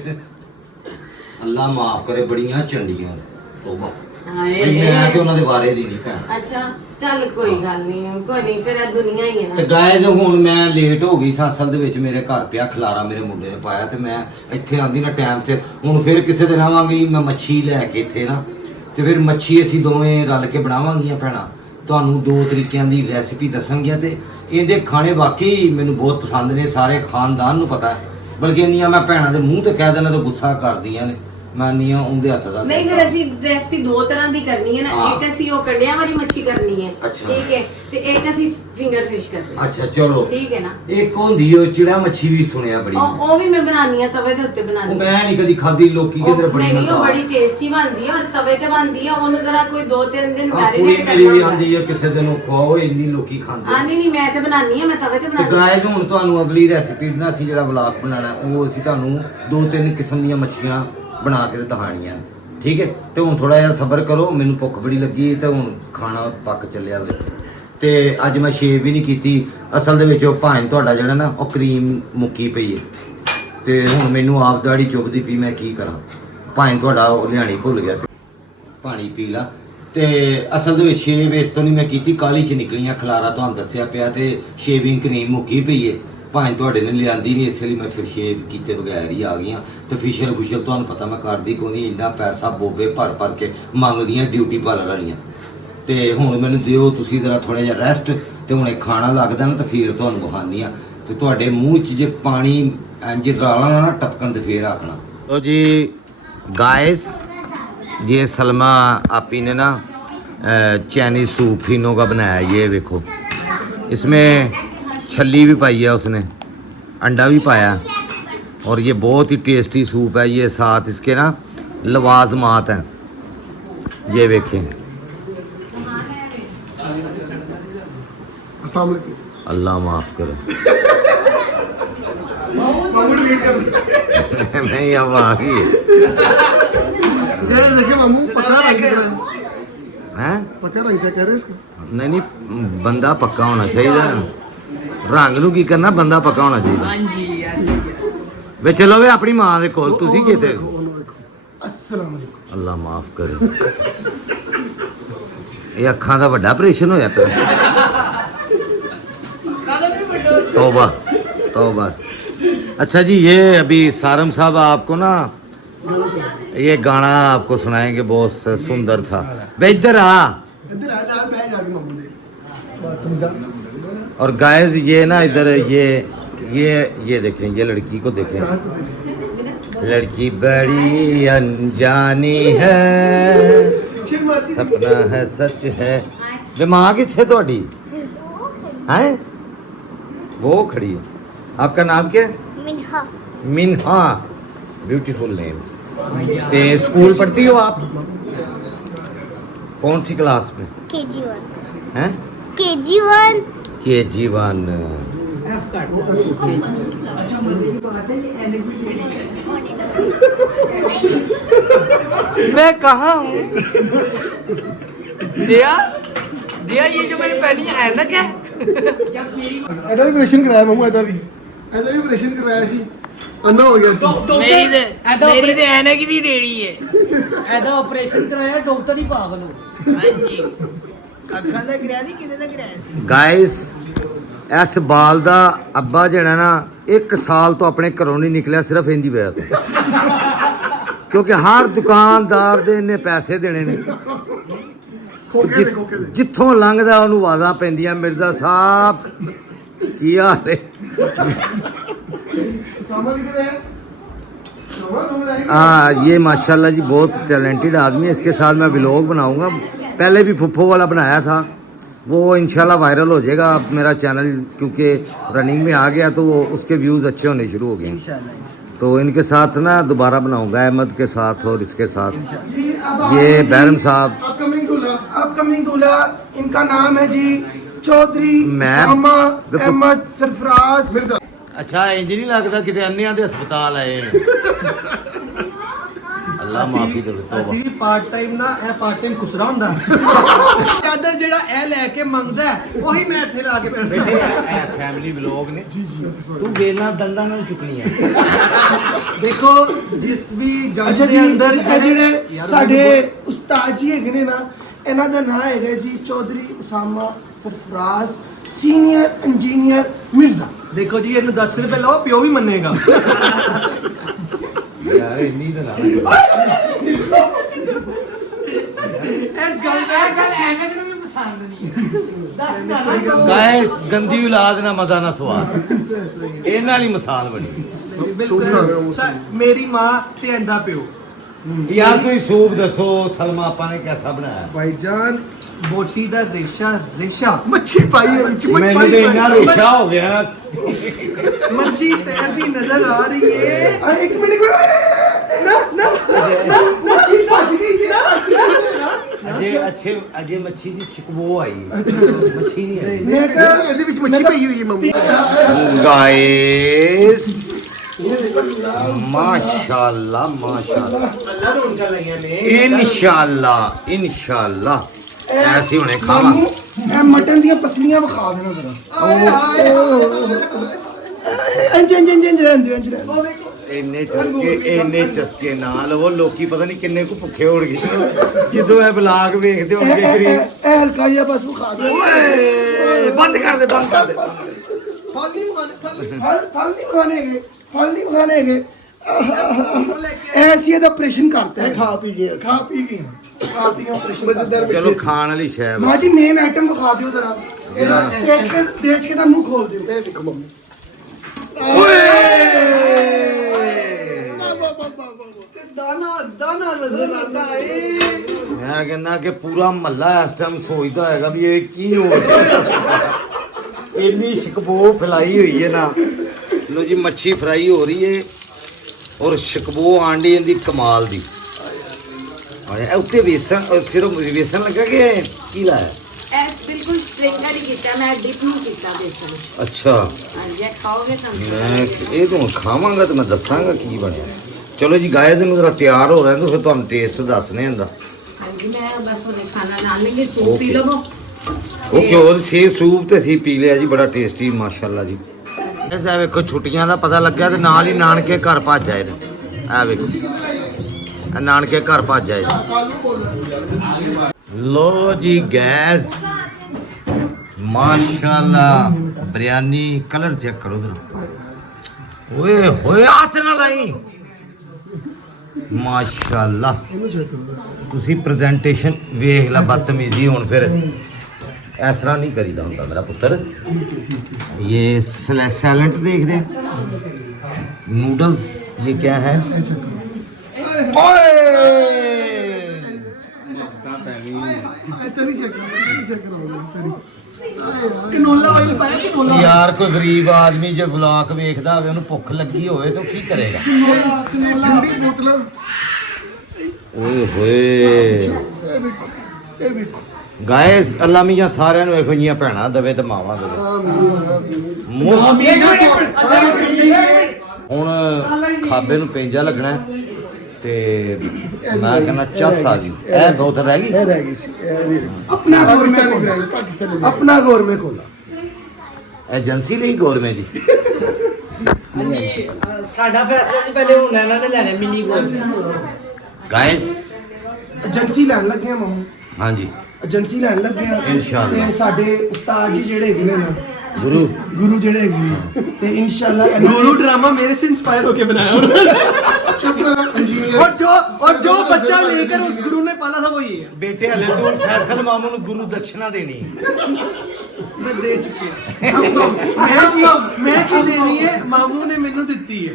ਅੱਲਾ ਮਾਫ ਕਰੇ, ਬੜੀਆਂ ਚੰਡੀਆਂ ਤੋਬਾ। ਮੈਂ ਤੇ ਉਹਨਾਂ ਦੇ ਬਾਰੇ ਦੀ ਨਹੀਂ ਭੈਣ। ਅੱਛਾ ਚੱਲ ਕੋਈ ਗੱਲ ਨਹੀਂ, ਕੋਈ ਨਹੀਂ, ਫਿਰ ਇਹ ਦੁਨੀਆ ਹੀ ਹੈ ਤੇ ਨਾ। ਗਾਇਜ਼ ਹੁਣ ਮੈਂ ਲੇਟ ਹੋ ਗਈ ਸਾਸਲ ਦੇ ਵਿੱਚ, ਮੇਰੇ ਘਰ ਪਿਆ ਖਲਾਰਾ, ਮੇਰੇ ਮੁੰਡੇ ਨੇ ਪਾਇਆ, ਤੇ ਮੈਂ ਇੱਥੇ ਆਂਦੀ ਨਾ ਟਾਈਮ ਸਿਰ। ਹੁਣ ਫਿਰ ਕਿਸੇ ਦਿਨ ਆਵਾਂਗੀ ਮੈਂ ਮੱਛੀ ਲੈ ਕੇ ਇੱਥੇ ਨਾ, ਤੇ ਫਿਰ ਮੱਛੀ ਅਸੀਂ ਦੋਵੇਂ ਰਲ ਕੇ ਬਣਾਵਾਂਗੀਆਂ ਭੈਣਾਂ। ਤੁਹਾਨੂੰ 2 ਤਰੀਕਿਆਂ ਦੀ ਰੈਸਿਪੀ ਦੱਸਾਂਗੀਆਂ, ਤੇ ਇਹਦੇ ਖਾਣੇ ਵਾਕਈ ਮੈਨੂੰ ਬਹੁਤ ਪਸੰਦ ਨੇ, ਸਾਰੇ ਖਾਨਦਾਨ ਨੂੰ ਪਤਾ ਹੈ। ਬਲਕਿ ਇੰਨੀਆਂ ਮੈਂ ਭੈਣਾਂ ਦੇ ਮੂੰਹ ਤੇ ਕਹਿ ਦੇਣਾ ਤਾਂ ਗੁੱਸਾ ਕਰਦੀਆਂ ਨੇ। ਮੈਂ ਨਹੀਂ ਉਹਦੇ ਹੱਥ ਦਾ। ਨਹੀਂ ਫਿਰ ਅਸੀਂ ਰੈਸਪੀ 2 ਤਰ੍ਹਾਂ ਦੀ ਕਰਨੀ ਹੈ ਨਾ। ਇੱਕ ਅਸੀਂ ਉਹ ਕੰਡਿਆਂ ਵਾਲੀ ਮੱਛੀ ਕਰਨੀ ਹੈ, ਠੀਕ ਹੈ, ਤੇ ਇੱਕ ਅਸੀਂ ਫਿੰਗਰ ਫਿਸ਼ ਕਰਨੀ ਹੈ। ਅੱਛਾ ਚਲੋ ਠੀਕ ਹੈ ਨਾ। ਇੱਕ ਹੁੰਦੀ ਉਹ ਚਿੜਾ ਮੱਛੀ ਵੀ ਸੁਣਿਆ ਬੜੀ। ਉਹ ਵੀ ਮੈਂ ਬਣਾਉਣੀ ਹੈ, ਤਵੇ ਦੇ ਉੱਤੇ ਬਣਾਉਣੀ। ਉਹ ਮੈਂ ਨਹੀਂ ਕਦੀ ਖਾਦੀ, ਲੋਕੀ ਕਹਿੰਦੇ ਬੜੀ ਨਹੀਂ ਉਹ ਬੜੀ ਟੇਸਟੀ ਬਣਦੀ ਹੈ, ਔਰ ਤਵੇ ਤੇ ਬਣਦੀ ਹੈ। ਉਹਨੂੰ ਜਰਾ ਕੋਈ 2-3 ਦਿਨ ਕੁੜੀ ਮੇਰੀ ਵੀ ਆਂਦੀ ਹੈ ਕਿਸੇ ਦਿਨ ਉਹ ਖਵਾਓ, ਇੰਨੀ ਲੋਕੀ ਖਾਂਦੇ। ਹਾਂ ਨਹੀਂ ਮੈਂ ਤੇ ਬਣਾਉਣੀ ਹੈ, ਮੈਂ ਤਵੇ ਤੇ ਬਣਾਉਣੀ। ਤੇ ਗਾਇਜ਼ ਹੁਣ ਤੁਹਾਨੂੰ ਅਗਲੀ ਰੈਸਿਪੀ ਨਾ ਅਸੀਂ ਜਿਹੜਾ ਵਲੌਗ ਬਣਾਉਣਾ, ਉਹ ਅਸੀਂ ਤੁਹਾਨੂੰ 2-3 ਕਿਸਮ ਦੀਆਂ ਮੱਛੀਆਂ ਬਣਾ ਕੇ ਦਿਖਾਣੀਆਂ। ਠੀਕ ਹੈ। ਤੇ ਹੁਣ ਥੋੜਾ ਜਿਹਾ ਸਬਰ ਕਰੋ, ਮੈਨੂੰ ਭੁੱਖ ਬੜੀ ਲੱਗੀ ਤੇ ਹੁਣ ਖਾਣਾ ਪੱਕ ਚੱਲਿਆ ਵੇ। ਤੇ ਅੱਜ ਮੈਂ ਸ਼ੇਵ ਵੀ ਨਹੀਂ ਕੀਤੀ। ਅਸਲ ਦੇ ਵਿੱਚ ਉਹ ਭਾਂ ਤੁਹਾਡਾ ਜਿਹੜਾ ਨਾ ਉਹ ਕਰੀਮ ਮੁੱਕੀ ਪਈ ਹੈ ਤੇ ਹੁਣ ਮੈਨੂੰ ਆਪ ਦਾੜੀ ਚੁੱਭਦੀ ਪਈ, ਮੈਂ ਕੀ ਕਰਾਂ। ਭਾਂ ਤੁਹਾਡਾ ਉਹ ਲਿਆਣੀ ਭੁੱਲ ਗਿਆ, ਪਾਣੀ ਪੀ ਲਾ। ਤੇ ਅਸਲ ਦੇ ਵਿੱਚ ਸ਼ੇਵ ਇਸ ਤੋਂ ਨਹੀਂ ਮੈਂ ਕੀਤੀ, ਕਾਹਲੀ 'ਚ ਨਿਕਲੀਆਂ, ਖਲਾਰਾ ਤੁਹਾਨੂੰ ਦੱਸਿਆ ਪਿਆ ਤੇ ਸ਼ੇਵਿੰਗ ਕਰੀਮ ਮੁੱਕੀ ਪਈ ਹੈ। ਭਾਂ ਤੁਹਾਡੇ ਨੇ ਲਿਆਂਦੀ ਨਹੀਂ, ਇਸ ਲਈ ਮੈਂ ਫਿਰ ਸ਼ੇਵ ਕੀਤੇ ਬਗੈਰ ਹੀ ਆ ਗਈਆਂ। ਤੇ ਫਿਸ਼ਰ ਫੁਸ਼ਰ ਤੁਹਾਨੂੰ ਪਤਾ ਮੈਂ ਕਰਦੀ ਕੋਈ ਨਹੀਂ, ਇੰਨਾ ਪੈਸਾ ਬੋਬੇ ਭਰ ਕੇ ਮੰਗਦੀਆਂ ਡਿਊਟੀ ਪਾਲਰ ਵਾਲੀਆਂ। ਤੇ ਹੁਣ ਮੈਨੂੰ ਦਿਓ ਤੁਸੀਂ ਜ਼ਰਾ ਥੋੜਾ ਜਿਹਾ ਰੈਸਟ, ਤੇ ਹੁਣੇ ਖਾਣਾ ਲੱਗਦਾ ਨਾ ਤਾਂ ਫਿਰ ਤੁਹਾਨੂੰ ਵਿਖਾਉਂਦੀ ਆ। ਤੇ ਤੁਹਾਡੇ ਮੂੰਹ 'ਚ ਜੇ ਪਾਣੀ ਇੰਜ ਰਾਲਾ ਨਾ ਟਪਕਣ ਤੇ ਫੇਰ ਆਖਣਾ। ਲੋ ਜੀ गाइस, ये सलमा आपी ने ना चाइनीज सूप फिनो का बनाया, ये देखो इसमें छल्ली भी पाई है उसने, अंडा भी पाया और ये बहुत ही टेस्टी सूप है। ये साथ इसके ना लवाजमात हैं, ये देखें। अस्सलाम वालेकुम। अल्लाह माफ़ करे। मामू वेट कर रहे नहीं अब आ गई हैं। ये देखिए मामू पक्का रंग दिख रहा है। हैं? पक्का रंग चेक कर रहे हैं इसको। नहीं नहीं, बंदा पक्का होना चाहिए। रंग नू की करना, बंदा पक्का होना चाहिए। हाँ जी ऐसे वे चलो वे अपनी मां दे कोल, तुसी किथे? अस्सलाम वालेकुम। अल्लाह माफ करे। ये अखां दा बड़ा ऑपरेशन होया तेरा। तौबा तौबा। अच्छा जी, ये अभी सारम साहब आपको ना ये गाना आपको सुनाएंगे, बहुत सुंदर था। बे इधर आ। इधर आ ना, बैठ जाके मामू दे बदतमीजा। और गाइस ये ना इधर ये देखें, ये लड़की को देखें, लड़की बड़ी अनजानी है, सपना है सच है। वे मां किथे तोड़ी हैं? वो खड़ी है। आपका नाम क्या है? मिन्हा। मिन्हा, ब्यूटीफुल नेम। ते स्कूल पढ़ती हो आप? कौन सी क्लास में KG1। हैं? KG1। KG1। अच्छा मजे की बात है, ये ऐनक भी लेडी है। मैं कहाँ हूँ? दिया दिया, ये जो मैंने पहनी है ऐनक है। ਇਹਦਾ ਵੀ ਆਪਰੇਸ਼ਨ ਕਰਾਇਆ ਮਾਮੂ, ਇਹਦਾ ਵੀ ਆਪਰੇਸ਼ਨ ਕਰਵਾਇਆ ਸੀ, ਅੰਨਾ ਹੋ ਗਿਆ ਸੀ। मेरी तो ऐनक भी लेडी है। ऐदा ऑपरेशन कराया डॉक्टर ही पागल हो। हाँ जी, अखा दा गिराया सी, किते दा गिराया सी? गाइस, इस बाल दा अब्बा जेड़ा ना 1 साल तो अपने घरों नहीं निकलिया, सिर्फ इंदी वजह तो। क्योंकि हर दुकानदार दे इन्ने पैसे देने ने, ਖੋਕੇ ਦੇ ਖੋਕੇ ਦੇ जिथों लंघदा ओनू आवाज़ां पैंदियां, मिर्जा साहब की हाल है? सामा किधर है? सामा घूम रहा है। ये माशाल्लाह जी बहुत टैलेंटेड आदमी है। इसके साथ मैं व्लॉग बनाऊंगा, पहले भी फुफ्फो वाला बनाया था, वो इंशाल्लाह वायरल हो जाएगा। अब मेरा चैनल क्योंकि रनिंग में आ गया तो वो उसके व्यूज़ अच्छे होने शुरू हो गए। इंशाल्लाह तो इनके साथ ना दोबारा बनाऊंगा, अहमद के साथ और इसके साथ। जी, अब ये आ- बैरम साहब, अपकमिंग दूल्हा इनका नाम है जी चौधरी मैं- सामा अहमद सरफराज मिर्जा। अच्छा इंज नहीं लगता कि अन्निया दे अस्पताल आए हैं। अल्लाह माफी दे ਅਸੀਂ ਵੀ ਪਾਰਟ ਟਾਈਮ ਨਾ ਇਹ ਪਾਰਟ ਟਾਈਮ ਖੁਸਰਾ ਹੁੰਦਾ ਚਾਦਰ ਜਿਹੜਾ ਇਹ ਲੈ ਕੇ ਮੰਗਦਾ ਹੈ, ਉਹੀ ਮੈਂ ਇੱਥੇ ਲਾ ਕੇ ਬੈਠਾ। फैमिली व्लॉग ने जी तू बेलना डंडा ना चुकनी है। ਦੇਖੋ ਜਿਸ ਵੀ ਜੱਜ ਅੱਛਾ ਦੇ ਜੀ, ਅੰਦਰ ਇਹ ਜਿਹੜੇ ਯਾਰ ਸਾਡੇ ਉਸਤਾਦ ਜੀ ਹੈਗੇ ਨੇ ਨਾ, ਇਹਨਾਂ ਦਾ ਨਾਮ ਹੈਗਾ ਜੀ Chaudhary Osama Sarfaraz senior engineer Mirza. ਦੇਖੋ ਜੀ ਇਹਨੂੰ 10 ਰੁਪਏ ਲਓ, ਪਿਓ ਵੀ ਮੰਨੇਗਾ। यार इन्नी तो ना ਇਸ ਗੱਲ ਦਾ ਗੱਲ ਐਨਕ ਨੂੰ ਵੀ ਪਸੰਦ ਨਹੀਂ ਹੈ। ਦੱਸ ਗੱਲ गाइस, गंदी औलाद ना मजा ना स्वाद, ਇਹਨਾਂ ਵਾਲੀ ਮਿਸਾਲ ਬਣੀ। ਮੇਰੀ ਮਾਂ ਤੇ ਇਹਦਾ ਪਿਓ। यार ਤੁਸੀਂ ਸੂਪ ਦੱਸੋ ਸਲਮਾ ਆਪਾਂ ਨੇ ਕਿਹਦਾ ਬਣਾਇਆ? ਭਾਈਜਾਨ ਬੋਟੀ ਦਾ ਰੇਸ਼ਾ ਮੱਛੀ ਪਾਈ ਹੈ ਵਿੱਚ, ਮੈਨੂੰ ਮੱਛੀ ਤੇ ਇੰਨਾ ਰੇਸ਼ਾ ਹੋ ਗਿਆ ਨਾ। ਮੱਛੀ ਤੈਰਦੀ ਨਜ਼ਰ ਆ ਰਹੀ ਹੈ। ਇੱਕ ਮਿੰਟ ਨਾ ਨਾ ਨਾ ਮੱਛੀ ਭੱਜ ਗਈ ਜੀ ਨਾ। ਅਜੇ ਮੱਛੀ ਦੀ ਸ਼ਿਕਵੋ ਆਈ, ਮੱਛੀ ਨਹੀਂ ਆਈ। ਮੈਂ ਤਾਂ ਇਹਦੇ ਵਿੱਚ ਮੱਛੀ ਪਈ ਹੋਈ ਹੈ ਮੰਮੀ। गाइस माशाल्लाह माशाल्लाह ਅੱਲਾ ਰੌਣਕਾਂ ਲੱਗੀਆਂ ਨੇ इंशाल्लाह ऐसे होने खावा ਮਾਮੂ ਇਹ ਮਟਨ ਦੀਆਂ ਪਸਲੀਆਂ ਵਿਖਾ ਦੇਣਾ ਜ਼ਰਾ ਇੰਜ ਰਹਿੰਦੇ ਇੰਨੇ ਚਸਕੇ ਨਾਲ ਉਹ ਲੋਕੀ ਪਤਾ ਨਹੀਂ ਕਿੰਨੇ ਕੁ ਭੁੱਖੇ ਹੋਣਗੇ ਜਦੋਂ ਇਹ ਬਲਾਗ ਵੇਖਦੇ ਹੋਣਗੇ ਇਹ ਹਲਕਾ ਜਿਹਾ ਬਸ ਵਿਖਾ ਦੇ ਓਏ ਬੰਦ ਕਰ ਦੇ ਫਲ ਨਹੀਂ ਖਾਣੇ ਹੈਗੇ ਐਸੀ ਇਹਦਾ ਆਪਰੇਸ਼ਨ ਕਰਤਾ ਹੈ ਖਾ ਪੀ ਕੇ ਆਪਰੇਸ਼ਨ ਚਲੋ ਖਾਣ ਵਾਲੀ ਸ਼ੈ ਵਾ। ਮਾਂ ਜੀ ਮੇਨ ਆਈਟਮ ਵਿਖਾ ਦਿਓ ਜ਼ਰਾ ਇਹਦਾ ਦੇਖ ਕੇ ਦਾ ਮੂੰਹ ਖੋਲ ਦਿਓ ਇਹ ਦੇਖੋ ਮੰਮੀ ਦਾਣਾ ਨਜ਼ਰ ਆਉਂਦਾ ਏ ਮੈਂ ਕਹਿੰਦਾ ਕਿ ਪੂਰਾ ਮਹੱਲਾ ਇਸ ਟਾਈਮ ਸੋਚਦਾ ਹੋਏਗਾ ਵੀ ਇਹ ਕੀ ਹੋ ਰਿਹਾ ਇੰਨੀ ਸ਼ਿਕਬੋ ਫੈਲਾਈ ਹੋਈ ਹੈ ਨਾ ਲੋ ਜੀ ਮੱਛੀ ਫਰਾਈ ਹੋ ਰਹੀ ਹੈ ਔਰ ਸ਼ਿਕਬੋ ਆਂਡੀ ਇਹਦੀ ਕਮਾਲ ਦੀ ਇਹ ਉੱਤੇ ਵੇਸਣ ਸਿਰਫ ਵੇਸਣ ਲੱਗਾ ਕਿ ਕੀ ਲਾਇਆ ਇਹ ਬਿਲਕੁਲ ਸਟ੍ਰਿੰਗਰ ਹੀ ਕੀਤਾ ਮੈਂ ਡਿਪ ਨਹੀਂ ਕੀਤਾ ਬੇਸਨ ਅੱਛਾ ਹਾਂਜੀ ਇਹ ਖਾਓਗੇ ਤਾਂ ਮੈਂ ਇਹ ਤੋਂ ਖਾਵਾਂਗਾ ਤੇ ਮੈਂ ਦੱਸਾਂਗਾ ਕੀ ਬਣਿਆ ਚਲੋ ਜੀ ਗਾਇਜ਼ ਨੂੰ ਜ਼ਰਾ ਤਿਆਰ ਹੋ ਰਹੇ ਤਾਂ ਫਿਰ ਤੁਹਾਨੂੰ ਟੇਸਟ ਦੱਸਨੇ ਹੁੰਦਾ ਹਾਂਜੀ ਮੈਂ ਬਸ ਉਹਨੇ ਖਾਣਾ ਨਾਲ ਲੈਂਗੇ ਸੂਪ ਪੀ ਲਵੋ ਉਹ ਕਿਉਂ ਸੇ ਸੂਪ ਤੇ ਸੀ ਪੀ ਲਿਆ ਜੀ ਬੜਾ ਟੇਸਟੀ ਮਾਸ਼ਾਅੱਲਾ ਜੀ ਇਹ ਸਾ ਵੇਖੋ ਛੁੱਟੀਆਂ ਦਾ ਪਤਾ ਲੱਗਿਆ ਤੇ ਨਾਲ ਹੀ ਨਾਨਕੇ ਘਰ ਭੱਜ ਆਏ ਨੇ ਆ ਵੇਖੋ ਇਹ ਨਾਨਕੇ ਘਰ ਭੱਜ ਆਏ ਲੋ ਜੀ ਗੈਸ ਮਾਸ਼ਾਅੱਲਾ ਬਿਰਿਆਨੀ ਕਲਰ ਚੈੱਕ ਕਰੋ ਜਰਾ ਓਏ ਹੋਏ ਹੱਥ ਨਾ ਲਾਈ ਮਾਸ਼ਾਅੱਲਾ ਤੁਸੀਂ ਪ੍ਰੈਜੈਂਟੇਸ਼ਨ ਵੇਖ ਲੈ ਬਦਤਮੀਜ਼ੀ ਹੁਣ ਫਿਰ ਇਸ ਤਰ੍ਹਾਂ ਨਹੀਂ ਕਰੀਦਾ ਹੁੰਦਾ ਮੇਰਾ ਪੁੱਤਰ ये सैलेड देख रहे नूडल्स ये क्या है ਕਨੋਲਾ ਆਇਲ ਪਾਇਆ ਕਨੋਲਾ यार कोई गरीब आदमी जो व्लॉग वेखदा होवे ਉਹਨੂੰ ਭੁੱਖ ਲੱਗੀ ਹੋਵੇ ਤਾਂ ਕੀ ਕਰੇਗਾ ਠੰਡੀ ਬੋਤਲ ਓਏ ਹੋਏ ਇਹ ਵੇਖੋ ਗਾਇਸ ਅੱਲਾ ਮੀਆਂ ਸਾਰਿਆਂ ਨੂੰ ਵੇਖੋ ਜੀਆਂ ਭੈਣਾਂ ਦਵੇ ਤੇ ਮਾਵਾਂ ਦਵੇ ਹੁਣ ਖਾਬੇ ਨੂੰ ਪੇਂਜਾ ਲੱਗਣਾ ਹੈ ਤੇ ਮੈਂ ਕਹਿੰਦਾ ਚੱਸ ਆ ਗਈ ਇਹ ਬਹੁਤ ਰਹਿ ਗਈ ਇਹ ਰਹਿ ਗਈ ਸੀ ਇਹ ਵੀ ਆਪਣਾ ਪਾਕਿਸਤਾਨੀ ਆਪਣਾ ਗੌਰਮੇ ਕੋਲ ਏਜੰਸੀ ਲਈ ਗੌਰਮੈਂਟ ਦੀ ਹਾਂਜੀ ਸਾਡਾ ਫੈਸਲਾ ਜੀ ਪਹਿਲੇ ਹੁਣ ਇਹਨਾਂ ਨੇ ਲੈਣੇ ਮਿੰਨੀ ਗੋਲ ਗਾਇਸ ਏਜੰਸੀ ਲੈਣ ਲੱਗੇ ਆ ਮਾਮੂ ਹਾਂਜੀ ਏਜੰਸੀ ਲੈਣ ਲੱਗੇ ਆ ਇਨਸ਼ਾਅੱਲਾ। ਤੇ ਸਾਡੇ ਉਸਤਾਦ ਜੀ ਜਿਹੜੇ ਹੈਗੇ ਨੇ ਨਾ ਗੁਰੂ ਜਿਹੜੇ ਹੈਗੇ ਨੇ ਤੇ ਇਨਸ਼ਾਅੱਲਾ गुरु ड्रामा मेरे से इंस्पायर होके बनाया उन्होंने और जो बच्चा लेकर उस गुरु ने पाला था वो ये है ਬੇਟੇ ਹਲੇ ਤੂੰ ਫੈਸਲ ਮਾਮੂ ਨੂੰ ਗੁਰੂ ਦਕਸ਼ਨਾ ਦੇਣੀ मैं दे चुकी हूँ मैं की देनी है मामू ने मेनू दिती है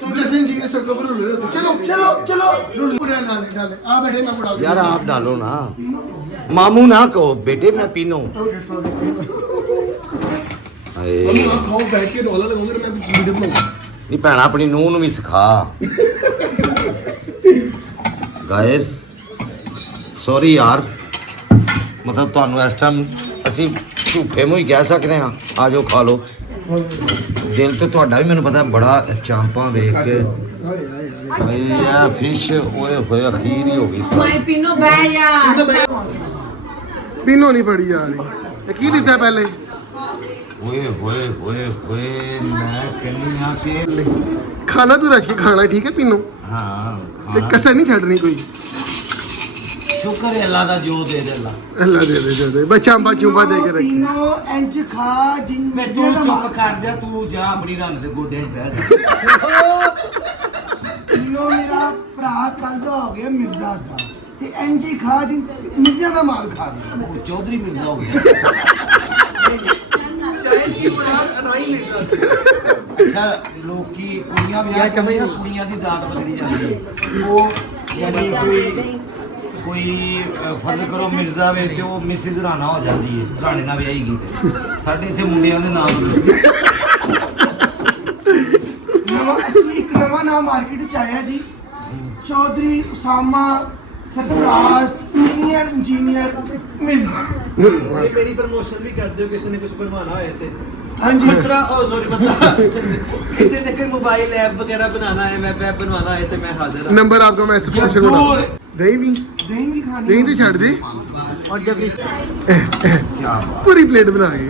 तुम जैसे इंजीनियर सबको बुला लो चलो बुढ़ा ना डाले आ बैठे ना बुढ़ा यार आप डालो ना मामू ना कहो बेटे मैं पीनो ओके सॉरी ਹਾਏ आप खाओ बैठ के डॉलर लगाओगे मैं कुछ वीडियो बनाऊंगा ਨਹੀਂ ਭੈਣਾ ਆਪਣੀ ਨੂੰਹ ਨੂੰ ਵੀ ਸਿਖਾ ਗਾਇਸ ਸੌਰੀ ਯਾਰ ਮਤਲਬ ਤੁਹਾਨੂੰ ਇਸ ਟਾਈਮ ਅਸੀਂ ਝੂਠੇ ਮੂੰਹ ਹੀ ਕਹਿ ਸਕਦੇ ਹਾਂ ਆ ਜਾਓ ਖਾ ਲਓ ਦਿਲ ਤੇ ਤੁਹਾਡਾ ਵੀ ਮੈਨੂੰ ਪਤਾ ਬੜਾ ਚਾਂਪਾਂ ਵੇਖ ਕੇ ਹਾਏ ਇਹ ਫਿਸ਼ ਓਏ ਹੋਏ ਅਖੀਰ ਹੀ ਹੋ ਗਈ ਮੈਂ ਪੀਨੋ ਬਹਿ ਜਾ पीनो नहीं पड़ी जा रही की लीता पहले ਓਏ ਹੋਏ ਹੋਏ ਹੋਏ ਮੈਂ ਕਹਿੰਦੀ ਆ ਕਿ खाना तू रच के खाना ठीक है पीनो ਹਾਂ ते कसर नहीं छड़नी कोई ਸ਼ੁਕਰ ਹੈ ਅੱਲਾ ਦਾ ਜੋ ਦੇ ਦੇ ਅੱਲਾ अल्लाह दे बच्चा चुंबा दे के रखी पीनो इंज खा जिन ਮੈਂ ਤੂੰ ਚੁੱਪ ਕਰ ਜਾ ਤੂੰ ਜਾ ਆਪਣੀ ਰੰਨ ਦੇ ਗੋਡੇ 'ਚ ਬਹਿ ਜਾ पीनो मेरा भरा कल दा हो गया मिर्जा दा ते इंज ही खा जिन मिर्जा दा माल खा रही ਉਹ ਚੌਧਰੀ ਮਿਰਜ਼ਾ ਹੋ ਗਿਆ शायद की मुराद अनाई मिर्जा से ਅੱਛਾ ਲੋਕੀ ਕੁੜੀਆਂ ਵਿਆਹ ਚੰਮੇ ਕੁੜੀਆਂ ਦੀ ਜ਼ਾਤ ਬਦਲੀ ਜਾਂਦੀ ਹੈ ਉਹ ਯਾਨੀ ਕੋਈ ਫਰਜ਼ ਕਰੋ ਮਿਰਜ਼ਾ ਵੇ ਤੇ ਉਹ ਮਿਸਿਸ ਰਾਣਾ ਹੋ ਜਾਂਦੀ ਹੈ ਰਾਣੇ ਨਾਲ ਵਿਆਹੀਗੀ ਸਾਡੇ ਇੱਥੇ ਮੁੰਡਿਆਂ ਦੇ ਨਾਮ नवा असली एक नवा नाम मार्केट च आया जी चौधरी उसामा सरफराज सीनियर इंजीनियर मिर्जा मेरी प्रमोशन भी कर दो किसी ने कुछ बनवाना होए थे ਹਾਂਜੀ। दूसरा सॉरी बता किसी ने कोई मोबाइल ऐप वगैरह बनाना है, वेब ऐप बनवाना है तो मैं हाजिर हूँ। नंबर आपका मैं डिस्क्रिप्शन में डाल दही भी दही भी खानी दही तो छड़ दे और जब इस पूरी प्लेट बना के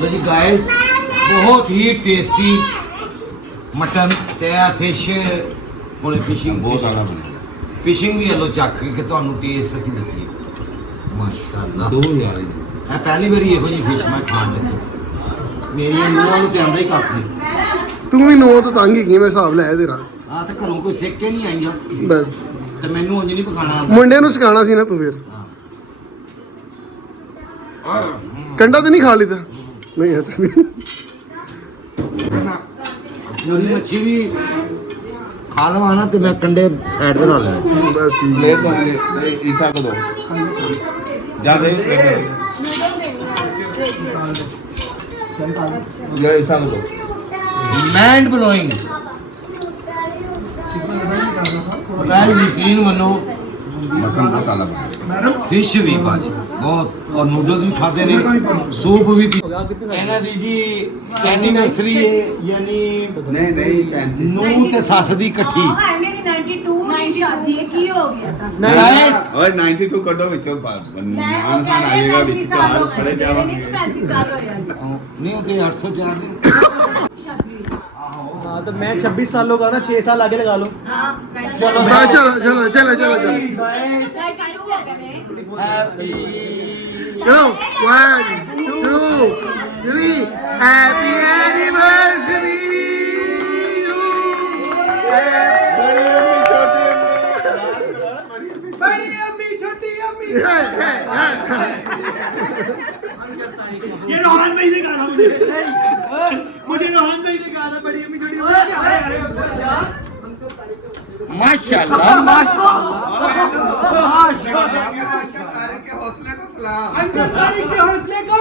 ਲੋ ਜੀ ਗਾਇਸ ਬਹੁਤ ਹੀ ਟੇਸਟੀ ਮਟਨ ਤੇ ਆ ਫਿਸ਼ ਕੋਲੇ ਫਿਸ਼ਿੰਗ ਬਹੁਤ ਆਲਾ ਬਣਿਆ ਫਿਸ਼ਿੰਗ ਵੀ ਹਲੋ ਚੱਕ ਕੇ ਤੁਹਾਨੂੰ ਟੇਸਟ ਅਸੀਂ ਦੱਸੀਏ ਮਾਸ਼ਾਅੱਲਾ ਦੋ ਯਾਰ ਇਹ ਪਹਿਲੀ ਵਾਰੀ ਇਹੋ ਜਿਹੀ ਫਿਸ਼ ਮੈਂ ਖਾਣ ਲੱਗਾ ਮੇਰੀਆਂ ਨੂੰਹਾਂ ਨੂੰ ਤੇ ਆਂਦਾ ਹੀ ਕੱਖ ਨਹੀਂ ਤੂੰ ਵੀ 9 ਤੋਂ ਤੰਗ ਹੀ ਮੈਂ ਹਿਸਾਬ ਲਾਇਆ ਤੇਰਾ ਆ ਤੇ ਘਰੋਂ ਕੋਈ ਸਿੱਖ ਕੇ ਨਹੀਂ ਆਈਆਂ ਬਸ ਤੇ ਮੈਨੂੰ ਉਂਝ ਨਹੀਂ ਪਕਾਣਾ ਆਉਂਦਾ ਮੁੰਡੇ ਨੂੰ ਸਿਖਾਉਣਾ ਸੀ ਨਾ ਤੂੰ ਫਿਰ ਕੰਡਾ ਤੇ ਨਹੀਂ ਖਾ ਲਿੱਤਾ ਨਹੀਂ ਹੱਥ ਨਹੀਂ ਮੇਰੀ ਮੱਛੀ ਵੀ ਖਾ ਲਵਾਂ ਨਾ ਤੇ ਮੈਂ ਕੰਡੇ ਸਾਈਡ ਤੇ ਲਾ ਲੈਣੇ ਬਸ ਠੀਕ ਹੈ ईसा को दो ज्यादा ईसा को दो ਮਾਈਂਡ ਬਲੋਇੰਗ ਮੈਂ ਯਕੀਨ ਮੰਨੋ मटन बहुत काला बना ਫਿਸ਼ ਵੀ ਭਾਜੀ ਬਹੁਤ ਔਰ ਨੂਡਲ ਵੀ ਖਾਦੇ ਨੇ ਸੂਪ ਵੀ ਪੀ ਇਹਨਾਂ ਦੀ ਜੀ ਐਨੀਵਰਸਰੀ ਹੈ ਯਾਨੀ नहीं नहीं 35 ਨੂੰ ਤੇ ਸੱਸ ਦੀ ਇਕੱਠੀ हाँ मेरी 92 की शादी है की हो गया था Guys, और 92 कटो विचो मान खान आएगा विच तो हाल खड़े जावांगे 35 साल हो गया ਨਹੀਂ ਉਹ ਤੇ 804 शादी हाँ तो मैं 26 सालों का ना 6 साल आगे लगा लो। हाँ ਚਲੋ ਚਲੋ ਚਲੋ ਚਲੋ ਚਲੋ ਚਲੋ 1 2 3 ਹੈਪੀ ਐਨੀਵਰਸਰੀ बड़ी अम्मी छोटी अम्मी ये रोहन भाई ने गाना मुझे रोहन भाई ने गाना बड़ी अम्मी छोटी अम्मी ਮਾਸ਼ਾਅੱਲਾ तारीख के हौसले को सलाम अंदर तारीख के हौसले को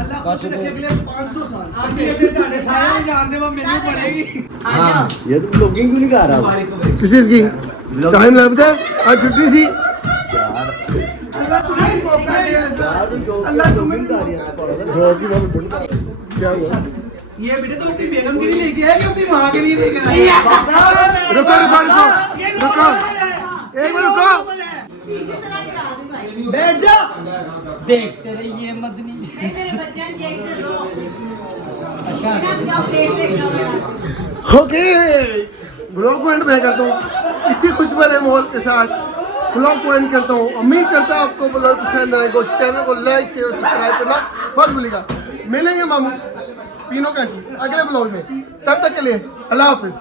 अल्लाह खुश रखे अगले 500 साल अगले ढाडे सारे जानते वो मेनू पड़ेगी। हाँ ये तो ब्लॉगिंग क्यों नहीं कर रहा किस चीज की टाइम लगता है आज छुट्टी सी अल्लाह तुम्हें मौका दे अल्लाह तुम्हें मौका दे जॉब की बात ढूंढता क्या हुआ ये बेटे तो अपनी बेगम के लिए लेके आया कि अपनी माँ के लिए लेके आया? रुको रुको रुको रुको एक मिनट रुको बैठ जा। देखते रहिए मदनी जी मेरे बच्चे देखते दो अच्छा जाओ प्लेट लेके आओ ओके ब्लॉग को एंड में करता हूँ इसी खुश भरे माहौल के साथ ब्लॉग को एंड करता हूँ। उम्मीद करता हूँ आपको ब्लॉग पसंद आएगा। चैनल को लाइक शेयर सब्सक्राइब करना मत भूलिएगा। मिलेंगे मामू तीनों का अगले ब्लॉग में, तब तक के लिए अल्लाह हाफिज।